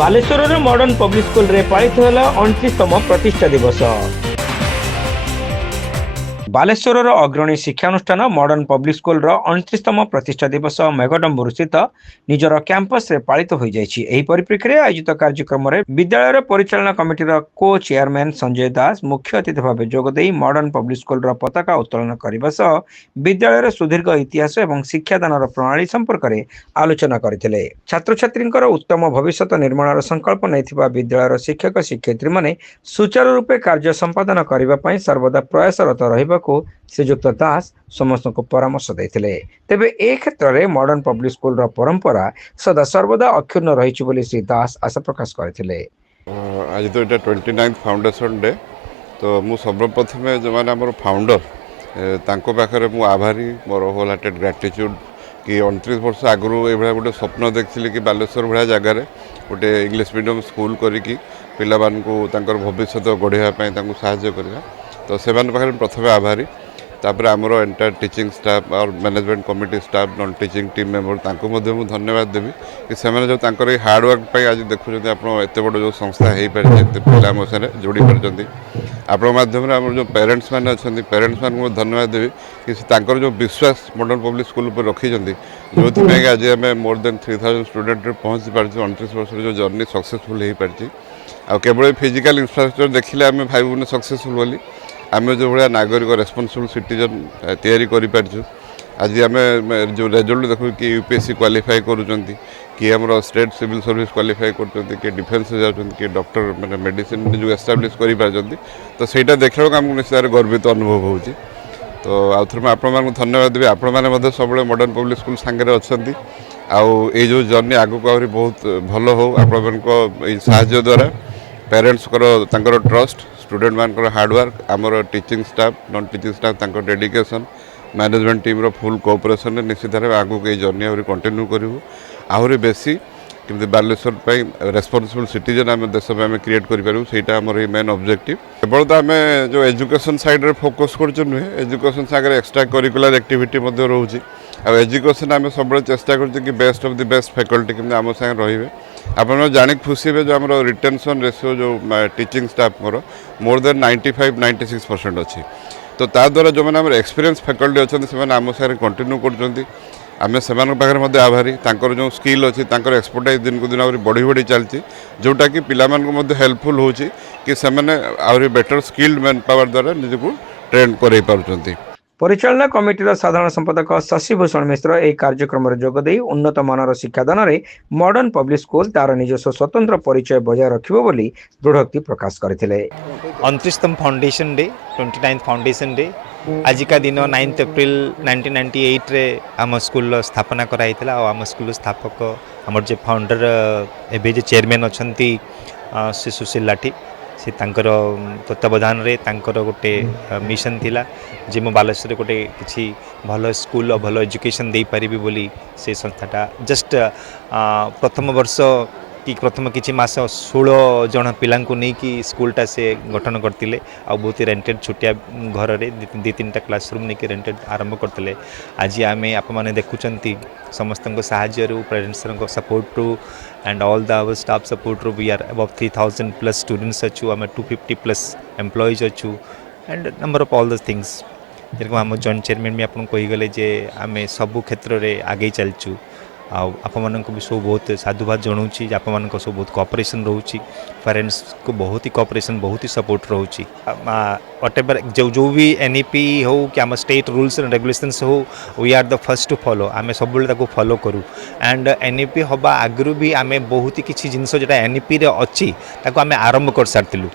ବାଲେଶ୍ୱରର modern public ସ୍କୁଲରେ ପାଳିତ ହେଲା 29ତମ ପ୍ରତିଷ୍ଠା ଦିବସ। ବାଲେଶ୍ୱରର ଅଗ୍ରଣୀ ଶିକ୍ଷାନୁଷ୍ଠାନ ମଡର୍ଣ୍ଣ ପବ୍ଲିକ ସ୍କୁଲର 29ତମ ପ୍ରତିଷ୍ଠା ଦିବସ ମେଘଡମ୍ବରୁ ସ୍ଥିତ ନିଜର କ୍ୟାମ୍ପସରେ ପାଳିତ ହୋଇଯାଇଛି। ଏହି ପରିପ୍ରେକ୍ଷୀରେ ଆୟୋଜିତ କାର୍ଯ୍ୟକ୍ରମରେ ବିଦ୍ୟାଳୟର ପରିଚାଳନା କମିଟିର କୋ ଚେୟାରମ୍ୟାନ ସଞ୍ଜୟ ଦାସ ମୁଖ୍ୟ ଅତିଥି ଭାବେ ଯୋଗଦେଇ ମଡର୍ଣ୍ଣ ପବ୍ଲିକ ସ୍କୁଲର ପତାକା ଉତ୍ତୋଳନ କରିବା ସହ ବିଦ୍ୟାଳୟର ସୁଦୀର୍ଘ ଇତିହାସ ଏବଂ ଶିକ୍ଷାଦାନର ପ୍ରଣାଳୀ ସମ୍ପର୍କରେ ଆଲୋଚନା କରିଥିଲେ। ଛାତ୍ରଛାତ୍ରୀଙ୍କର ଉତ୍ତମ ଭବିଷ୍ୟତ ନିର୍ମାଣର ସଂକଳ୍ପ ନେଇଥିବା ବିଦ୍ୟାଳୟର ଶିକ୍ଷକ ଶିକ୍ଷୟିତ୍ରୀମାନେ ସୁଚାରୁ ରୂପେ କାର୍ଯ୍ୟ ସମ୍ପାଦନ କରିବା ପାଇଁ ସର୍ବଦା ପ୍ରୟାସରତ ରହିବାକୁ ଶ୍ରୀଯୁକ୍ତ ଦାସ ସମସ୍ତଙ୍କୁ ପରାମର୍ଶ ଦେଇଥିଲେ। ତେବେ ଏ କ୍ଷେତ୍ରରେ ମଡର୍ଣ୍ଣ ପବ୍ଲିକ ସ୍କୁଲର ପରମ୍ପରା ସଦା ସର୍ବଦା ଅକ୍ଷୁର୍ଣ୍ଣ ରହିଛି ବୋଲି ଶ୍ରୀ ଦାସ ଆଶା ପ୍ରକାଶ କରିଥିଲେ। आज तो ये 29th फाउंडेशन डे तो मु सर्वप्रथमे जो मैंने आम फाउंडर तांको पाखरे मु आभारी मोर होल हार्टेड ग्राटिट्यूड कि 29 वर्ष आगु ये गोटे स्वप्न देखी कि बालेश्वर भाया जगार गोटे इंग्लीश मीडियम स्कूल करी पिला भविष्य गढ़ापी साहय करवा तो से प्रथम आभारी तापर आमर एंटायर टीचिंग स्टाफ और management committee staff non teaching team member तांको मध्य मु धन्यवाद देवी कि से जो तांकर हार्डवर्क पे आज देखुं आप एत बड़ जो संस्था हो पारे पिला आम सारे जोड़ी पार्टी आपण माध्यम आम जो पेरेंट्स मैंने अच्छा पेरेंट्स मान धन्यवाद देवी कि तांकर जो विश्वास मॉडर्न पब्लिक स्कूल पर रखी जो आज आम मोर देन 3000 स्टूडेंट पहुँची पार्टी 29 वर्ष जो जर्नी सक्सेसफुल हो पार्टी आ केवल फिजिकल इंफ्रास्ट्रक्चर देखिले आम भाई सक्सेसफुल बोली आम जो भाया नागरिक रेस्पॉन्सिबल सिटीजन तैयारी करूँ आज आम जो रेजल्ट देखो कि यूपीएससी क्वालिफाई करुँच कि आम स्टेट सिविल सर्विस क्वालिफाई कर डिफेन्स जाऊँच डॉक्टर मैंने मेडिसिन जो एस्टाब्लीश कर तो सहीटा देखा आमको निश्चित गर्वित अनुभव हो तो आउ थे मुझे धन्यवाद देवी आपण मैंने सब मॉडर्न पब्लिक स्कूल सांगे अच्छा आई जो जर्नी आगक आहरी बहुत भल हो आपण द्वारा पेरेंट्स ट्रस्ट स्टूडेंट मान हार्डवर्क आमर teaching staff non teaching staff dedication management team रो फुल कोऑपरेशन निश्चित भाव आगक ये जर्नी आहरी कंटिन्यू करूँ आहरी बेसी कि बालेश्वर रेस्पॉन्सिबल सिटीजन आम देश में आम क्रिएट करूँ सहीटा आम मेन ऑब्जेक्टिव केवल तो आम जो एजुकेशन साइड रे फोकस कर नुहे एजुकेशन सागर एक्सट्रा करिकुलर एक्टिविटी रोचे आ एजुकेशन आम सब चेष्टा कर best of the best faculty कि आम सागे रे आप जाणी खुशी हे जो आम रिटेंशन रेशियो जो टीचिंग स्टाफ मोर देन 95-96% अच्छी तो ता द्वारा जो मैंने एक्सपीरियंस फैकल्टी अच्छा से आम सागर कंटिन्यू कर आम से पाखे आभारी तांकर जो स्किल अच्छी एक्सपर्टाइज दिन को दिन आहरी बढ़ी बढ़ी चलती जोटा कि पिला हेल्पफुल हो कि आहरी बेटर स्किल्ड मैन पावर द्वारा निजको ट्रेन कर पार्टी। परिचालना कमिटीर साधारण संपादक शशिभूषण मिश्र ଏହି କାର୍ଯ୍ୟକ୍ରମରେ ଯୋଗଦେଇ ଉନ୍ନତ ମାନର ଶିକ୍ଷାଦାନରେ ମଡର୍ଣ୍ଣ ପବ୍ଲିକ ସ୍କୁଲ ତାର ନିଜସ୍ୱ ସ୍ୱତନ୍ତ୍ର ପରିଚୟ ବଜାୟ ରଖିବ ବୋଲି ଦୃଢ଼ୋକ୍ତି ପ୍ରକାଶ କରିଥିଲେ। 29तम foundation day 29th foundation day आज का दिन 9 एप्रिल 1998 रे आम स्कूल स्थापना कराइला और आम स्कूल स्थापक आमर जो फाउंडर एबे जो चेयरमैन अच्छा श्री सुशील लाठी से तांकर तत्वावधान रे तांकर गोटे मिशन थिला जे मो बालेश्वर गोटे किसी भल स्कूल और भल एजुकेशन दे पारि बोली से संस्थाटा जस्ट प्रथम वर्ष कि प्रथम किसी मास 16 जन पिला नहीं कि स्कूलटा से गठन करते आ बहुत रेंटेड छोटिया घर रे 2-3टा क्लासरूम नहीं कि रेंटेड आरंभ करते आज आम आप देखुं समस्त साहाय्य पेरेंट्स सपोर्ट रू and all the staff support रू we are above 3000 plus students अच्छु आम 250 प्लस एम्प्लॉइज अच्छु and number of all the things जेरकम आम जॉइंट चेयरमैन भी आपको कहीगले जे आम सबू क्षेत्र में आगे चलचु आप भी सब बहुत साधुवाद जनाऊँगी आप सब बहुत कोऑपरेशन रोची पेरेंट्स को बहुत ही कोऑपरेशन बहुत ही सपोर्ट रोची वट एवर जो भी एनईपी हो कि आम स्टेट रूल्स एंड रेगुलेशंस हो we are the first to follow आम सब फॉलो करूँ एंड एनईपी हवा आगु भी आम बहुत ही किसी जिनस जो एनईपी अच्छी आम आरंभ कर सारी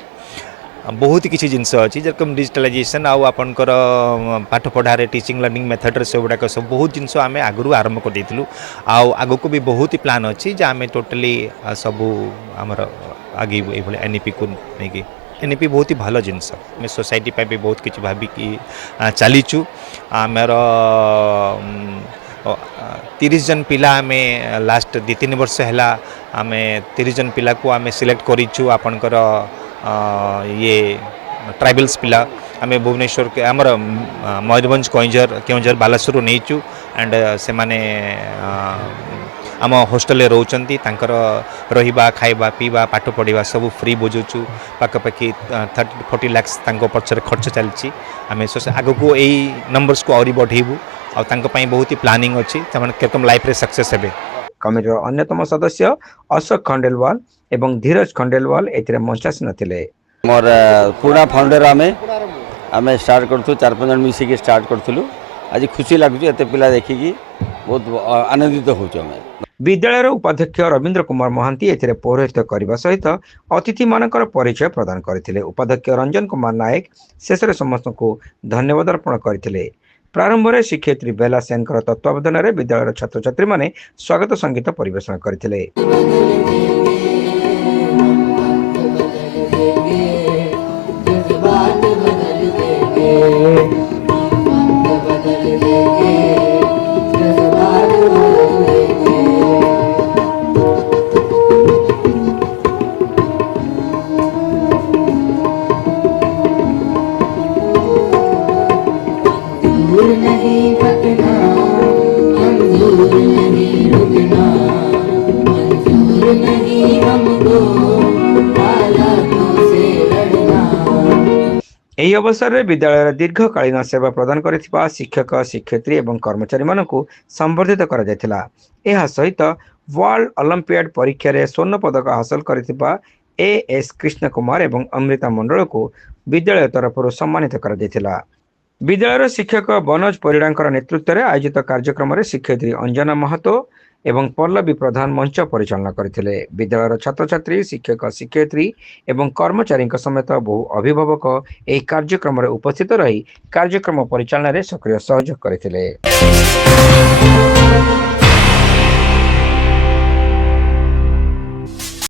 बहुत ही किसी जिनस अच्छी जेरकम डिजिटलाइजेशन आपणकर पाठ पढ़ारे टीचिंग लर्निंग मेथड से गुड़ाक सब बहुत जिनस आम आगु आरंभ कर देलु आगक भी बहुत ही प्लान अच्छी जे आम टोटाली सबू आमर आगे ये एनईपी को नहीं एनईपी बहुत ही भल जिनस आम सोसाइटी भी बहुत किसी भाविकी चलीचु आमर 30 जन पिला आम लास्ट 2-3 वर्ष है आम 30 जन पिला को आम सिलेक्ट करूँ आपणकर ये ट्राइबल्स पिला आम भुवनेश्वर के आमर मयूरभंज केउंझर बालेश्वर नहीं एंड से माने आम हॉस्टल रोचंती तांकर रहिबा खाइबा पीबा पाठ पढ़ा सब फ्री बुझुचु पाखापाखि 30-40 लाख पचर खर्च चलती आम आग को यही नंबर्स को आहरी बढ़ेबू आई बहुत ही प्लानिंग अच्छी केतम लाइफ रे सक्सेस हे। कमिटीर अन्यतम सदस्य अशोक खंडेलवाल एवं धीरज खंडेलवाल एथिरे मंचासी नथिले। मोर पुरा फाउंडर आमे स्टार्ट करथु 4-5 जन मिसिक स्टार्ट करथुलु आज खुशी लागुची एते पिला देखिकी बहुत आनंदित होचो। विद्यालय उपाध्यक्ष रवींद्र कुमार महांती एथिरे पौरोहित्य करने सहित अतिथि मानकर परिचय प्रदान करथिले। उपाध्यक्ष रंजन कुमार नायक शेष समस्त को धन्यवाद अर्पण करथिले। प्रारंभ में शिक्षयित्री बेला सेन तत्वावधान में विद्यालय छात्र छात्री माने स्वागत संगीत परिवेषण करथिले। ଏହି ଅବସରରେ ବିଦ୍ୟାଳୟର ଦୀର୍ଘକାଳୀନ ସେବା ପ୍ରଦାନ କରିଥିବା ଶିକ୍ଷକ ଶିକ୍ଷୟିତ୍ରୀ ଏବଂ कर्मचारी ମାନଙ୍କୁ ସମ୍ବର୍ଦ୍ଧିତ କରାଯାଇଥିଲା। ଏହା ସହିତ वर्ल्ड ओलंपियाड ପରୀକ୍ଷାରେ स्वर्ण पदक हासिल କରିଥିବା एएस कृष्ण कुमार एवं अमृता मंडल को विद्यालय तरफ सम्मानित कराଯାଇଥିଲା। विद्यालयर शिक्षक बनोज परिडांकर नेतृत्व में आयोजित कार्यक्रम में शिक्षयित्री अंजना महतो एवं पल्लवी प्रधान मंच परिचालना करथिले। विद्यालयर छात्र छात्री शिक्षक शिक्षयित्री एवं कर्मचारी समेत बहु अभिभावक एही कार्यक्रम में उपस्थित रही कार्यक्रम परिचालन में सक्रिय सहयोग करथिले।